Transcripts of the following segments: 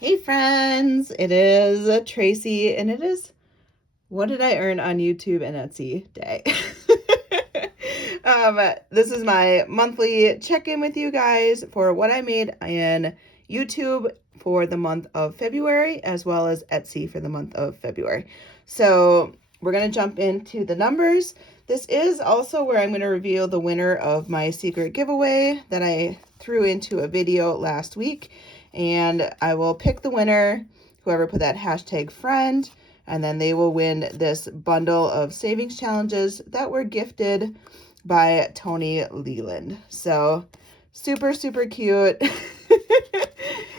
Hey friends, it is Tracy and it is what did I earn on YouTube and Etsy day. This is my monthly check-in with you guys for what I made in YouTube for the month of February as well as Etsy for the month of February. So we're going to jump into the numbers. This is also where I'm going to reveal the winner of my secret giveaway that I threw into a video last week. And I will pick the winner, whoever put that hashtag friend, and then they will win this bundle of savings challenges that were gifted by Tony Leland. So super, super cute.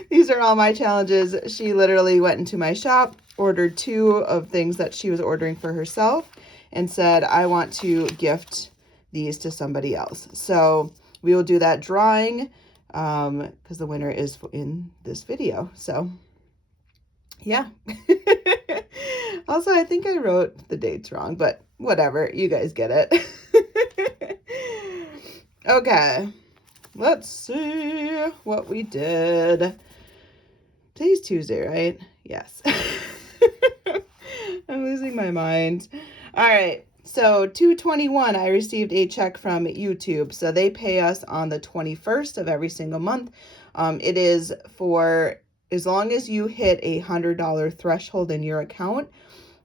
These are all my challenges. She literally went into my shop, ordered 2 of things that she was ordering for herself, and said, I want to gift these to somebody else. So we will do that drawing because the winner is in this video. So yeah. Also, I think I wrote the dates wrong, but whatever, you guys get it. Okay, let's see what we did. Today's Tuesday, right? Yes. I'm losing my mind. All right. So 2/21, I received a check from YouTube. So they pay us on the 21st of every single month. It is for as long as you hit a $100 threshold in your account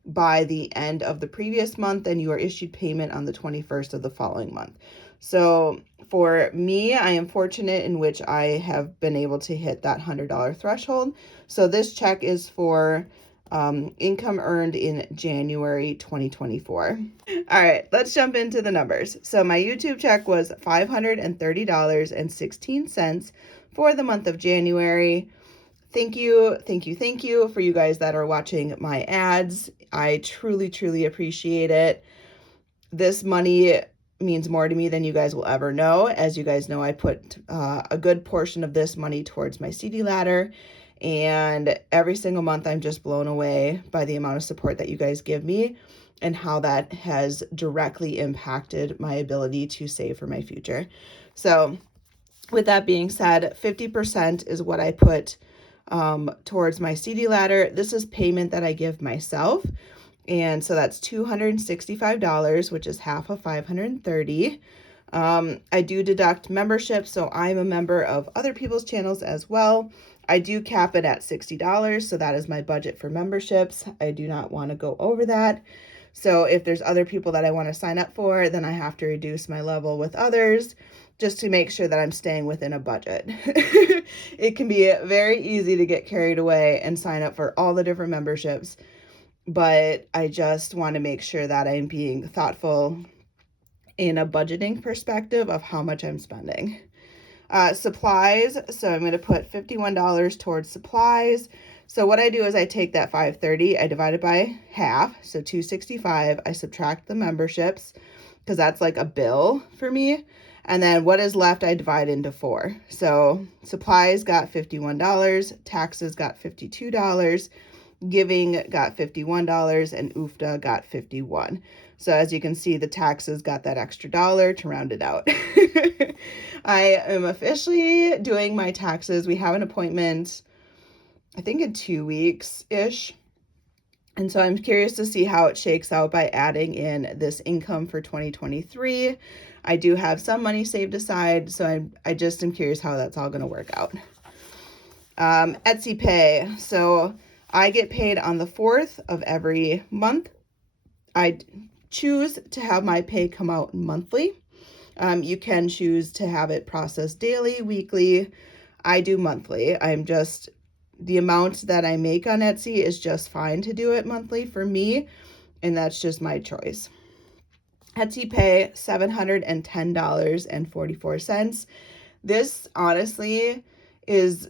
by the end of the previous month, then you are issued payment on the 21st of the following month. So for me, I am fortunate in which I have been able to hit that $100 threshold. So this check is for income earned in January 2024. All right, let's jump into the numbers. So my YouTube check was $530.16 for the month of January. Thank you for you guys that are watching my ads. I truly, truly appreciate it. This money means more to me than you guys will ever know. As you guys know, I put a good portion of this money towards my CD ladder. And every single month, I'm just blown away by the amount of support that you guys give me and how that has directly impacted my ability to save for my future. So with that being said, 50% is what I put towards my CD ladder. This is payment that I give myself. And so that's $265, which is half of $530. I do deduct membership, so I'm a member of other people's channels as well. I do cap it at $60, so that is my budget for memberships. I do not want to go over that. So if there's other people that I want to sign up for, then I have to reduce my level with others just to make sure that I'm staying within a budget. It can be very easy to get carried away and sign up for all the different memberships, but I just want to make sure that I'm being thoughtful in a budgeting perspective of how much I'm spending. Supplies, so I'm going to put $51 towards supplies. So what I do is I take that $530, I divide it by half, so $265. I subtract the memberships because that's like a bill for me. And then what is left, I divide into 4. So supplies got $51, taxes got $52, giving got $51, and UFTA got $51. So as you can see, the taxes got that extra dollar to round it out. I am officially doing my taxes. We have an appointment, I think in 2 weeks-ish. And so I'm curious to see how it shakes out by adding in this income for 2023. I do have some money saved aside, so I just am curious how that's all going to work out. Etsy pay. So I get paid on the 4th of every month. I choose to have my pay come out monthly. You can choose to have it processed daily, weekly. I do monthly. The amount that I make on Etsy is just fine to do it monthly for me, and that's just my choice. Etsy pay $710.44. This honestly is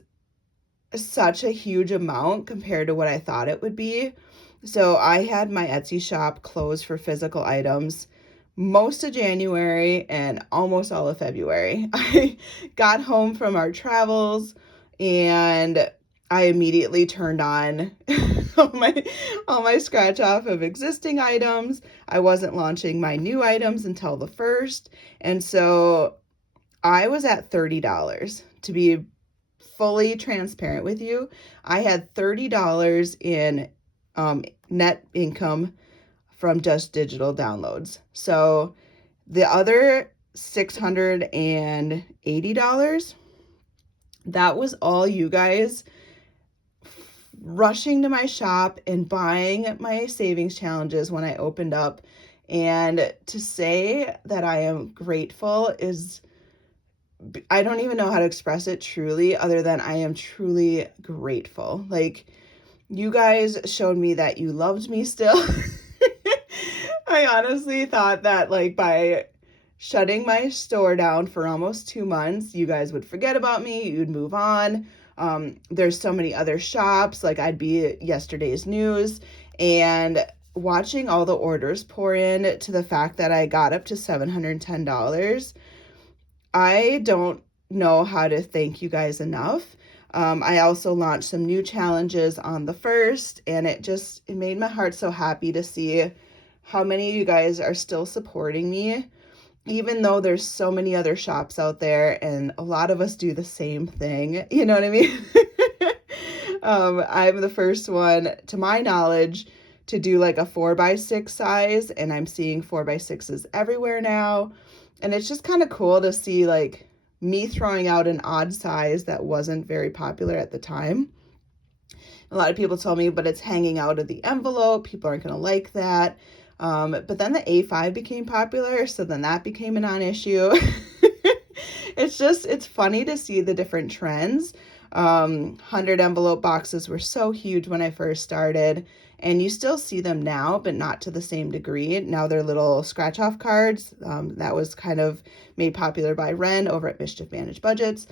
such a huge amount compared to what I thought it would be. So I had my Etsy shop closed for physical items most of January and almost all of February. I got home from our travels and I immediately turned on all my scratch off of existing items. I wasn't launching my new items until the 1st. And so I was at $30 to be fully transparent with you, I had $30 in net income from just digital downloads. So the other $680, that was all you guys rushing to my shop and buying my savings challenges when I opened up. And to say that I am grateful is, I don't even know how to express it truly, other than I am truly grateful. Like, you guys showed me that you loved me still. I honestly thought that, like, by shutting my store down for almost 2 months, you guys would forget about me, you'd move on. There's so many other shops, like I'd be yesterday's news. And watching all the orders pour in, to the fact that I got up to $710, I don't know how to thank you guys enough. I also launched some new challenges on the 1st, and it made my heart so happy to see how many of you guys are still supporting me, even though there's so many other shops out there and a lot of us do the same thing. You know what I mean? I'm the first one, to my knowledge, to do like a 4x6 size, and I'm seeing 4x6s everywhere now. And it's just kind of cool to see, like, me throwing out an odd size that wasn't very popular at the time. A lot of people told me, but it's hanging out of the envelope, people aren't going to like that. But then the A5 became popular, so then that became a non-issue. It's funny to see the different trends. 100 envelope boxes were so huge when I first started, and you still see them now, but not to the same degree. Now they're little scratch-off cards. That was kind of made popular by Ren over at Mischief Managed Budgets,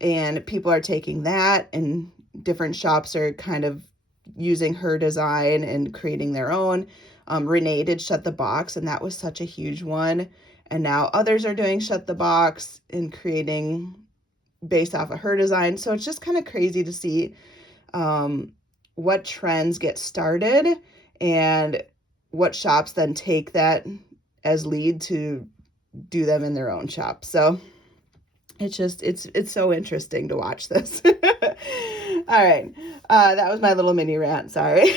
and people are taking that, and different shops are kind of using her design and creating their own. Renee did Shut the Box, and that was such a huge one. And now others are doing Shut the Box and creating based off of her design. So it's just kind of crazy to see what trends get started and what shops then take that as lead to do them in their own shop. So it's so interesting to watch this. All right. That was my little mini rant. Sorry.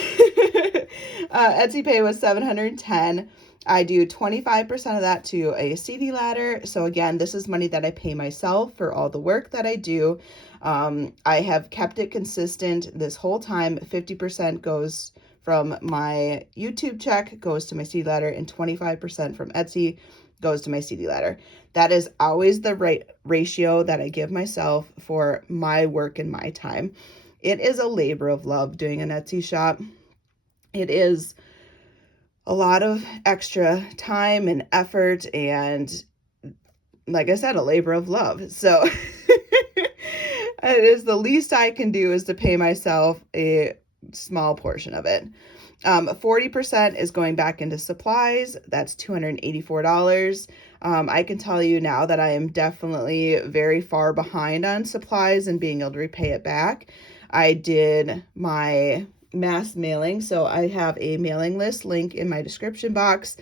Etsy Pay was $710. I do 25% of that to a CD ladder. So again, this is money that I pay myself for all the work that I do. I have kept it consistent this whole time. 50% goes from my YouTube check, goes to my CD ladder, and 25% from Etsy goes to my CD ladder. That is always the right ratio that I give myself for my work and my time. It is a labor of love doing an Etsy shop. It is a lot of extra time and effort, and like I said, a labor of love. So it is the least I can do is to pay myself a small portion of it. 40% is going back into supplies. That's $284. I can tell you now that I am definitely very far behind on supplies and being able to repay it back. I did my mass mailing, so I have a mailing list link in my description box,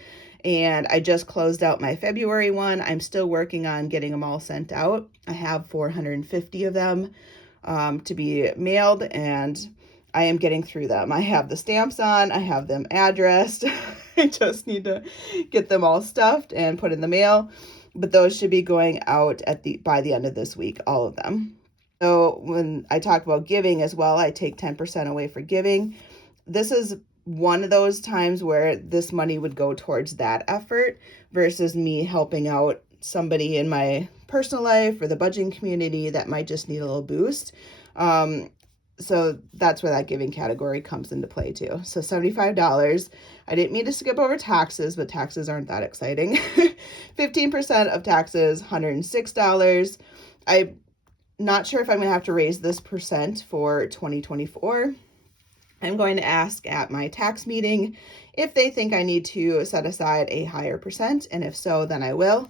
and I just closed out my February one. I'm still working on getting them all sent out. I have 450 of them to be mailed, and I am getting through them. I have the stamps on, I have them addressed. I just need to get them all stuffed and put in the mail, but those should be going out by the end of this week, all of them. So when I talk about giving as well, I take 10% away for giving. This is one of those times where this money would go towards that effort versus me helping out somebody in my personal life or the budgeting community that might just need a little boost. So that's where that giving category comes into play too. So $75. I didn't mean to skip over taxes, but taxes aren't that exciting. 15% of taxes, $106. I'm not sure if I'm going to have to raise this percent for 2024. I'm going to ask at my tax meeting if they think I need to set aside a higher percent, and if so, then I will.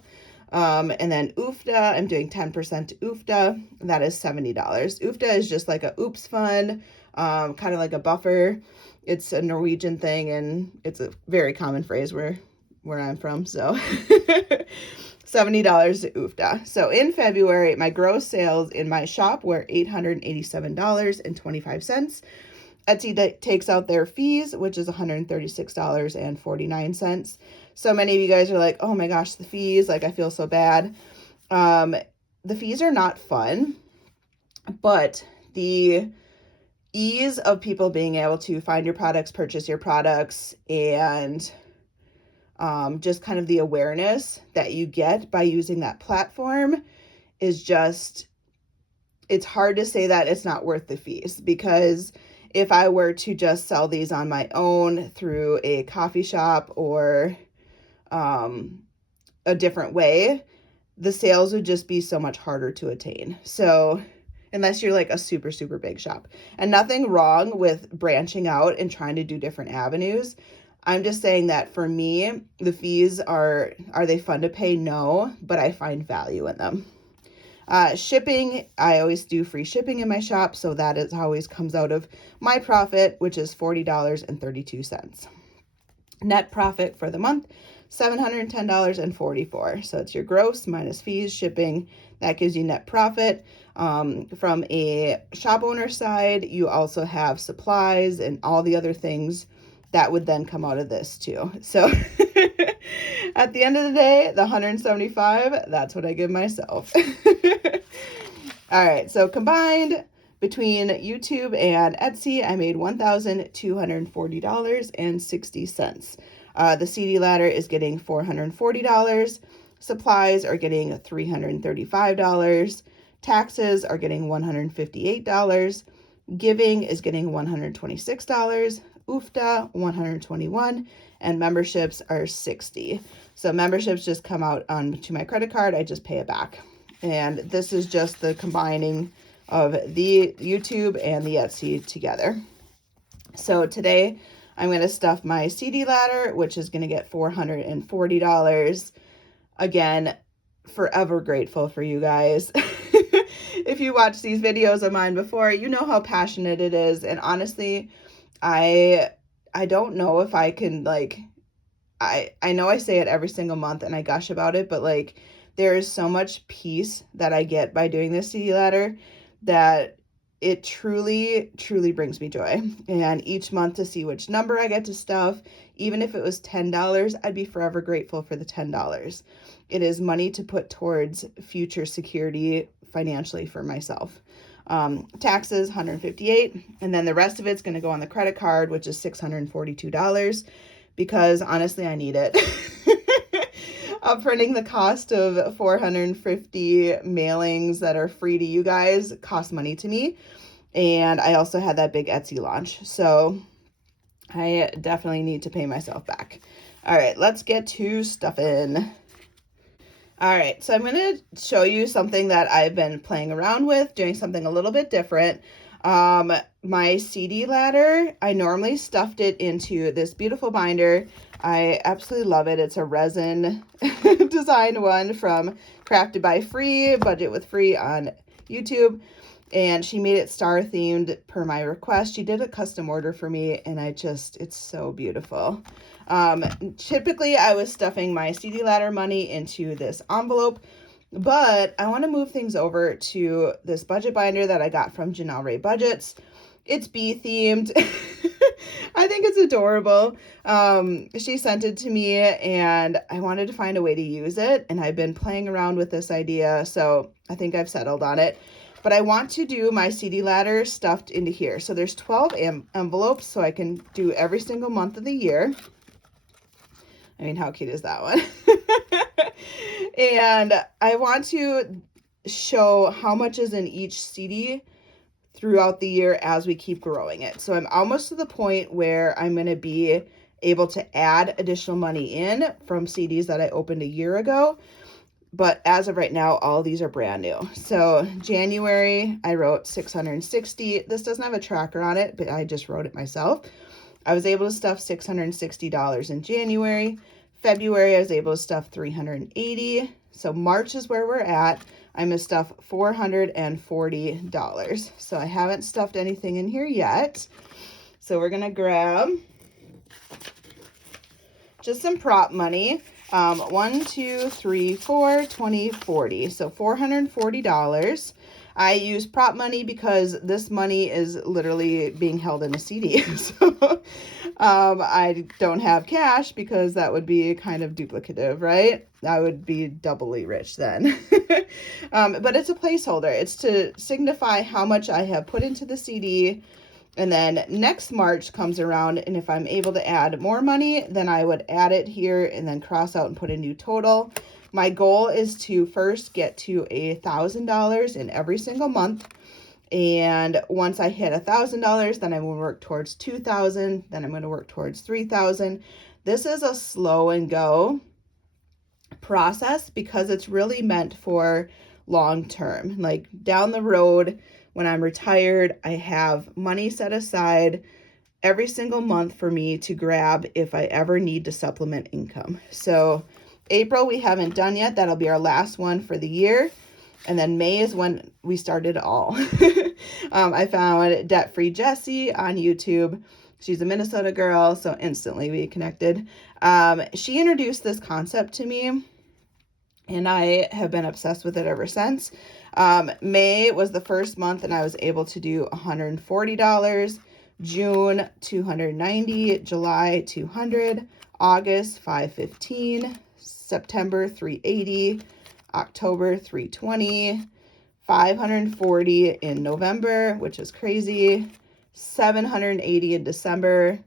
And then UFTA, I'm doing 10% to UFTA. That is $70. UFTA is just like a oops fund, kind of like a buffer. It's a Norwegian thing, and it's a very common phrase where I'm from. So $70 to UFTA. So in February, my gross sales in my shop were $887.25. Etsy takes out their fees, which is $136.49. So many of you guys are like, oh my gosh, the fees, like I feel so bad. The fees are not fun, but the ease of people being able to find your products, purchase your products, and just kind of the awareness that you get by using that platform is just, it's hard to say that it's not worth the fees, because if I were to just sell these on my own through a coffee shop or a different way, the sales would just be so much harder to attain. So unless you're like a super, super big shop, and nothing wrong with branching out and trying to do different avenues. I'm just saying that for me, the fees are they fun to pay? No, but I find value in them. Shipping, I always do free shipping in my shop, so that is always comes out of my profit, which is $40.32. Net profit for the month, $710.44. So it's your gross minus fees, shipping. That gives you net profit. From a shop owner side, you also have supplies and all the other things that would then come out of this too. So at the end of the day, the 175, that's what I give myself. All right, so combined between YouTube and Etsy, I made $1,240.60. The CD ladder is getting $440. Supplies are getting $335. Taxes are getting $158. Giving is getting $126. UFTA, $121, and memberships are $60. So memberships just come out onto my credit card. I just pay it back. And this is just the combining of the YouTube and the Etsy together. So today I'm going to stuff my CD ladder, which is going to get $440. Again, forever grateful for you guys. If you watched these videos of mine before, you know how passionate it is. And honestly, I don't know if I can, like, I know I say it every single month and I gush about it, but like there is so much peace that I get by doing this CD ladder that it truly, truly brings me joy. And each month to see which number I get to stuff, even if it was $10, I'd be forever grateful for the $10. It is money to put towards future security financially for myself. Taxes, $158, and then the rest of it's going to go on the credit card, which is $642, because honestly, I need it. Upfronting the cost of 450 mailings that are free to you guys costs money to me, and I also had that big Etsy launch, so I definitely need to pay myself back. All right, let's get to stuffing. All right, so I'm going to show you something that I've been playing around with, doing something a little bit different. My CD ladder, I normally stuffed it into this beautiful binder. I absolutely love it. It's a resin design one from Crafted by Free, Budget with Free on YouTube. And she made it star themed per my request. She did a custom order for me, and it's so beautiful. Typically I was stuffing my CD ladder money into this envelope, but I want to move things over to this budget binder that I got from Janelle Ray Budgets. It's bee themed. I think it's adorable. She sent it to me and I wanted to find a way to use it, and I've been playing around with this idea, so I think I've settled on it. But I want to do my CD ladder stuffed into here. So there's 12 envelopes, so I can do every single month of the year. I mean, how cute is that one? And I want to show how much is in each CD throughout the year as we keep growing it. So I'm almost to the point where I'm going to be able to add additional money in from CDs that I opened a year ago. But as of right now, all these are brand new. So January, I wrote 660. This doesn't have a tracker on it, but I just wrote it myself. I was able to stuff $660 in January. February, I was able to stuff $380. So March is where we're at. I'm going to stuff $440. So I haven't stuffed anything in here yet. So we're going to grab just some prop money. 1, 2, 3, 4, 20, 40. So $440. I use prop money because this money is literally being held in a CD. So I don't have cash because that would be kind of duplicative, right? I would be doubly rich then. But it's a placeholder. It's to signify how much I have put into the CD. And then next March comes around, and if I'm able to add more money, then I would add it here and then cross out and put a new total. My goal is to first get to $1,000 in every single month. And once I hit $1,000, then I will work towards 2,000. Then I'm going to work towards 3,000. This is a slow and go process because it's really meant for long term. Like down the road, when I'm retired, I have money set aside every single month for me to grab if I ever need to supplement income. So April, we haven't done yet. That'll be our last one for the year. And then May is when we started all. I found Debt-Free Jessie on YouTube. She's a Minnesota girl, so instantly we connected. She introduced this concept to me, and I have been obsessed with it ever since. May was the first month, and I was able to do $140. June, $290. July, $200. August, $515. September, $380. October, $320. $540 in November, which is crazy. $780 in December.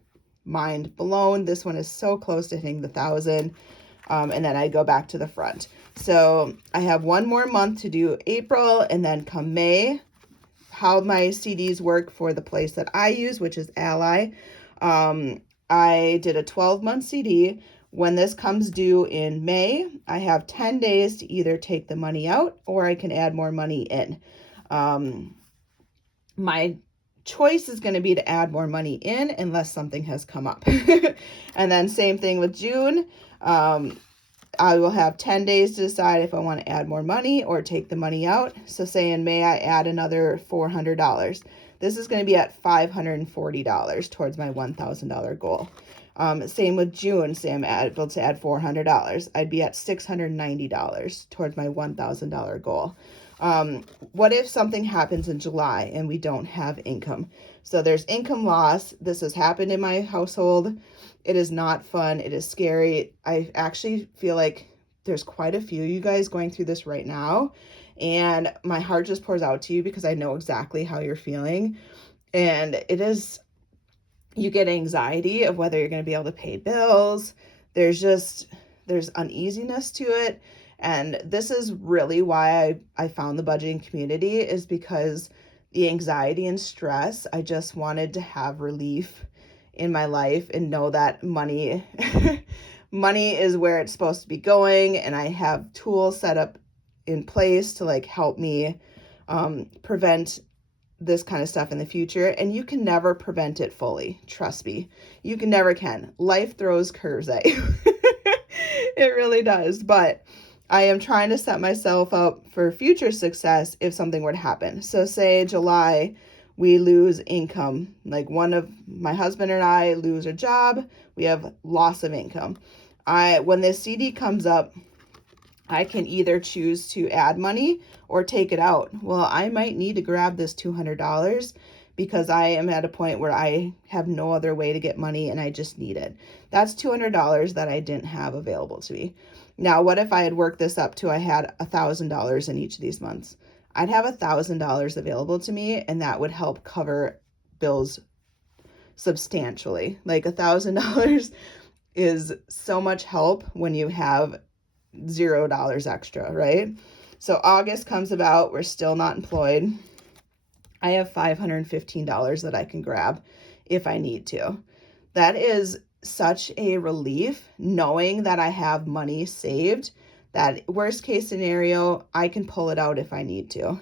Mind blown. This one is so close to hitting the 1,000. And then I go back to the front. So I have one more month to do April, and then come May, how my CDs work for the place that I use, which is Ally. I did a 12-month CD. When this comes due in May, I have 10 days to either take the money out or I can add more money in. My choice is going to be to add more money in unless something has come up. And then same thing with June. I will have 10 days to decide if I want to add more money or take the money out. So say in May, I add another $400. This is going to be at $540 towards my $1,000 goal. Same with June. Say I'm able to add $400. I'd be at $690 towards my $1,000 goal. What if something happens in July and we don't have income? So there's income loss. This has happened in my household. It is not fun. It is scary. I actually feel like there's quite a few of you guys going through this right now. And my heart just pours out to you because I know exactly how you're feeling. And it is, you get anxiety of whether you're going to be able to pay bills. There's uneasiness to it. And this is really why I found the budgeting community, is because the anxiety and stress, I just wanted to have relief in my life and know that money is where it's supposed to be going. And I have tools set up in place to like help me prevent this kind of stuff in the future. And you can never prevent it fully. Trust me, you never can. Life throws curves at you. It really does. But I am trying to set myself up for future success if something were to happen. So say July, we lose income. Like one of my husband and I lose a job. We have loss of income. When this CD comes up, I can either choose to add money or take it out. Well, I might need to grab this $200 because I am at a point where I have no other way to get money and I just need it. That's $200 that I didn't have available to me. Now, what if I had worked this up to I had $1,000 in each of these months? I'd have $1,000 available to me, and that would help cover bills substantially. Like $1,000 is so much help when you have $0 extra, right? So August comes about, we're still not employed. I have $515 that I can grab if I need to. That is such a relief knowing that I have money saved, that worst case scenario, I can pull it out if I need to.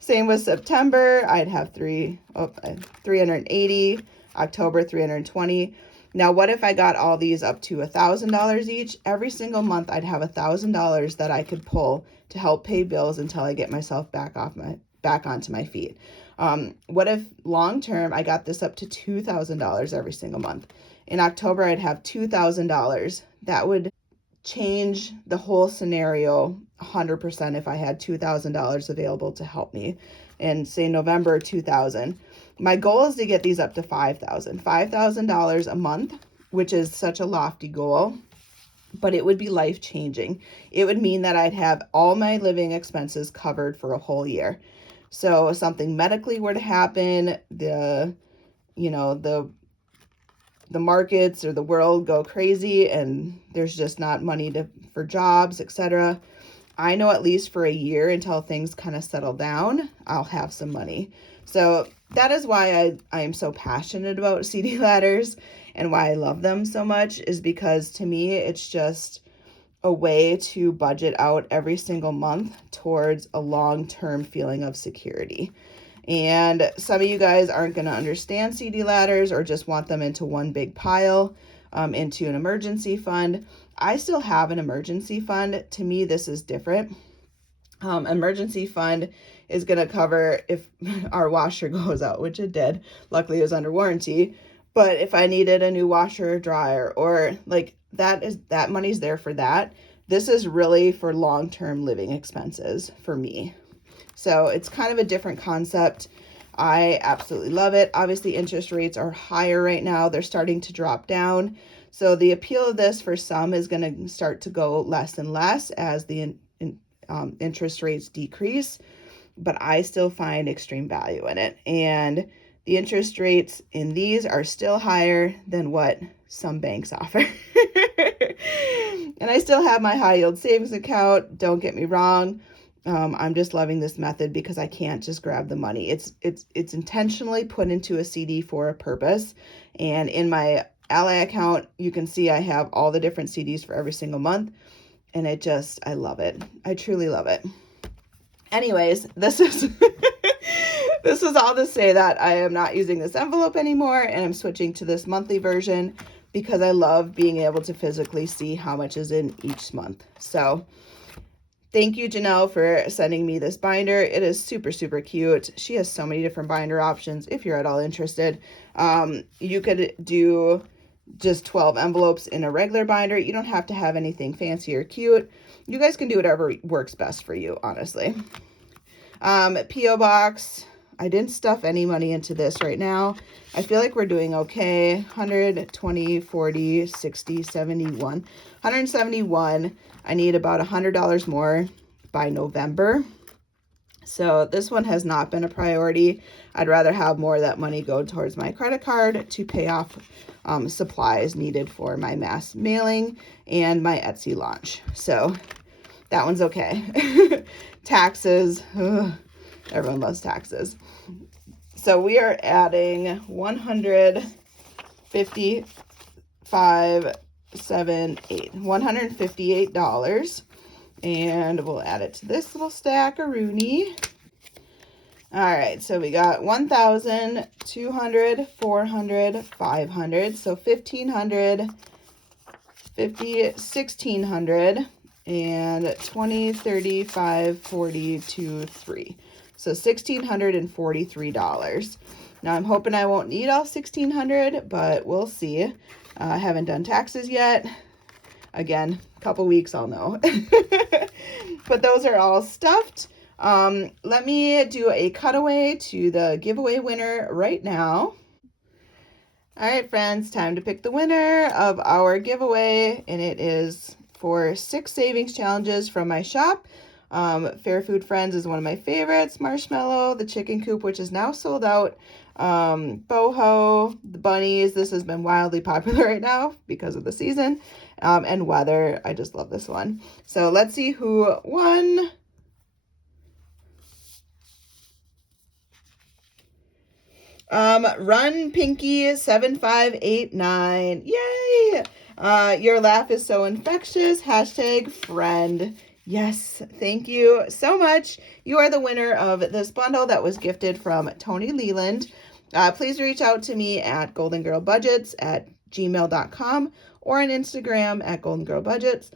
Same with September, I'd have 380, October 320. Now, what if I got all these up to $1,000 each? Every single month, I'd have $1,000 that I could pull to help pay bills until I get myself back onto my feet. What if long term, I got this up to $2,000 every single month? In October, I'd have $2,000. That would change the whole scenario 100% if I had $2,000 available to help me in, say, November 2000. My goal is to get these up to $5,000 a month, which is such a lofty goal, but it would be life-changing. It would mean that I'd have all my living expenses covered for a whole year. So if something medically were to happen, the markets or the world go crazy and there's just not money for jobs, etc. I know at least for a year, until things kind of settle down, I'll have some money. So that is why I am so passionate about CD ladders, and why I love them so much, is because to me, it's just a way to budget out every single month towards a long-term feeling of security. And some of you guys aren't going to understand CD ladders, or just want them into one big pile, into an emergency fund. I still have an emergency fund. To me, this is different. Emergency fund is going to cover if our washer goes out, which it did. Luckily, it was under warranty. But if I needed a new washer or dryer, or like that money's there for that. This is really for long-term living expenses for me. So it's kind of a different concept. I absolutely love it. Obviously, interest rates are higher right now. They're starting to drop down. So the appeal of this for some is going to start to go less and less as the interest rates decrease. But I still find extreme value in it. And the interest rates in these are still higher than what some banks offer. And I still have my high yield savings account. Don't get me wrong. I'm just loving this method because I can't just grab the money. It's intentionally put into a CD for a purpose. And in my Ally account, you can see I have all the different CDs for every single month. And I love it. I truly love it. Anyways, this is this is all to say that I am not using this envelope anymore, and I'm switching to this monthly version because I love being able to physically see how much is in each month. So thank you, Janelle, for sending me this binder. It is super, super cute. She has so many different binder options if you're at all interested. You could do just 12 envelopes in a regular binder. You don't have to have anything fancy or cute. You guys can do whatever works best for you, honestly. P.O. Box. I didn't stuff any money into this right now. I feel like we're doing okay. 120, 40, 60, 71. 171. I need about $100 more by November. So this one has not been a priority. I'd rather have more of that money go towards my credit card to pay off supplies needed for my mass mailing and my Etsy launch. So that one's okay. Taxes. Ugh, everyone loves taxes. So we are adding $158, and we'll add it to this little stack-a-rooney. All right, so we got 1,000, 200, 400, 500, so 1,500, 50, 1,600, and 20, 30, 5, 40, 2, 3. So $1,643. Now I'm hoping I won't need all 1,600, but we'll see. I haven't done taxes yet. Again, a couple weeks, I'll know. But those are all stuffed. Let me do a cutaway to the giveaway winner right now. All right, friends, time to pick the winner of our giveaway, and it is for 6 savings challenges from my shop. Fair Food Friends is one of my favorites. Marshmallow, the chicken coop, which is now sold out. Boho, the bunnies. This has been wildly popular right now because of the season. And weather. I just love this one. So let's see who won. Run Pinky 7589. Yay! Your laugh is so infectious. #friend. Yes, thank you so much. You are the winner of this bundle that was gifted from Tony Leland. Please reach out to me at goldengirlbudgets@gmail.com or on Instagram at goldengirlbudgets,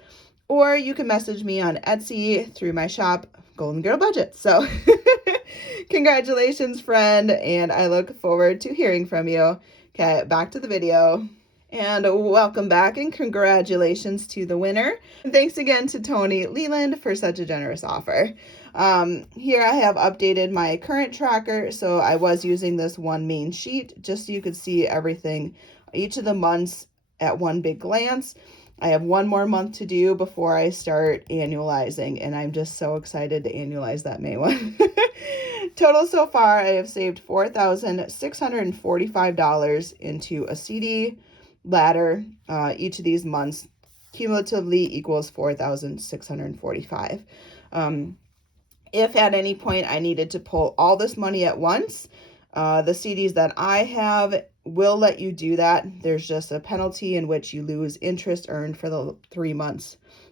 or you can message me on Etsy through my shop, Golden Girl Budgets. So congratulations, friend, and I look forward to hearing from you. Okay, back to the video. And welcome back and congratulations to the winner. And thanks again to Tony Leland for such a generous offer. Here I have updated my current tracker. So I was using this one main sheet just so you could see everything, each of the months at one big glance. I have one more month to do before I start annualizing, and I'm just so excited to annualize that May one. Total so far, I have saved $4,645 into a CD ladder. Each of these months cumulatively equals $4,645. If at any point I needed to pull all this money at once, the CDs that I have will let you do that. There's just a penalty in which you lose interest earned for the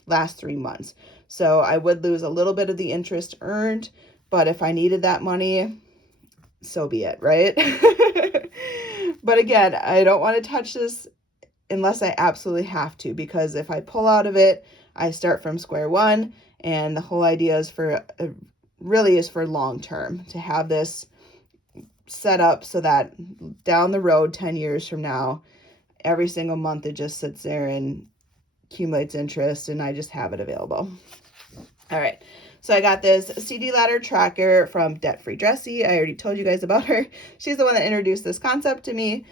last 3 months. So I would lose a little bit of the interest earned, but if I needed that money, so be it, right? But again, I don't want to touch this unless I absolutely have to, because if I pull out of it, I start from square one, and the whole idea is really is for long term, to have this set up so that down the road, 10 years from now, every single month it just sits there and accumulates interest, and I just have it available. All right. So I got this CD ladder tracker from Debt Free Jessie. I already told you guys about her. She's the one that introduced this concept to me.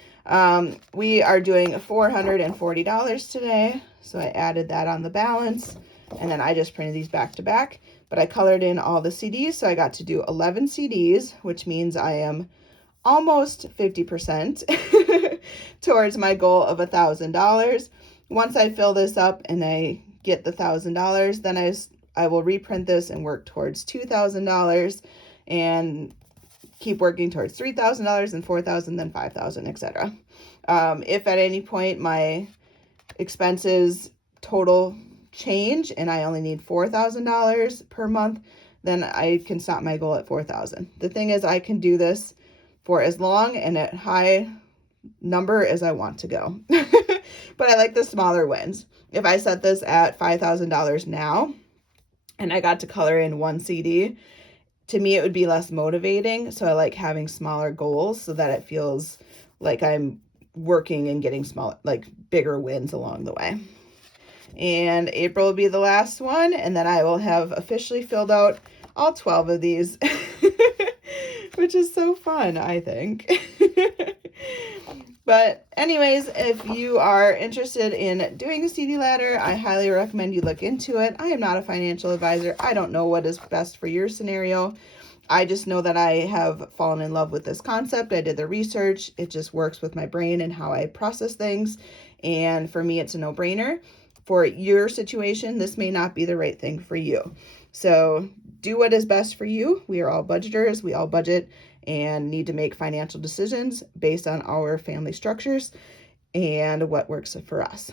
We are doing $440 today. So I added that on the balance, and then I just printed these back to back, but I colored in all the CDs. So I got to do 11 CDs, which means I am almost 50% towards my goal of $1,000. Once I fill this up and I get the $1,000, then I will reprint this and work towards $2,000 and keep working towards $3,000 and $4,000, then $5,000, etc. If at any point my expenses total change and I only need $4,000 per month, then I can stop my goal at $4,000. The thing is, I can do this for as long and at high number as I want to go. But I like the smaller wins. If I set this at $5,000 now, and I got to color in one CD, to me it would be less motivating. So I like having smaller goals so that it feels like I'm working and getting bigger wins along the way. And April will be the last one, and then I will have officially filled out all 12 of these, which is so fun, I think. But anyways, if you are interested in doing a CD ladder, I highly recommend you look into it. I am not a financial advisor. I don't know what is best for your scenario. I just know that I have fallen in love with this concept. I did the research. It just works with my brain and how I process things. And for me, it's a no-brainer. For your situation, this may not be the right thing for you. So do what is best for you. We are all budgeters. We all budget and need to make financial decisions based on our family structures and what works for us.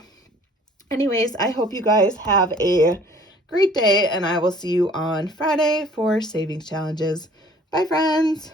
Anyways, I hope you guys have a great day, and I will see you on Friday for savings challenges. Bye, friends.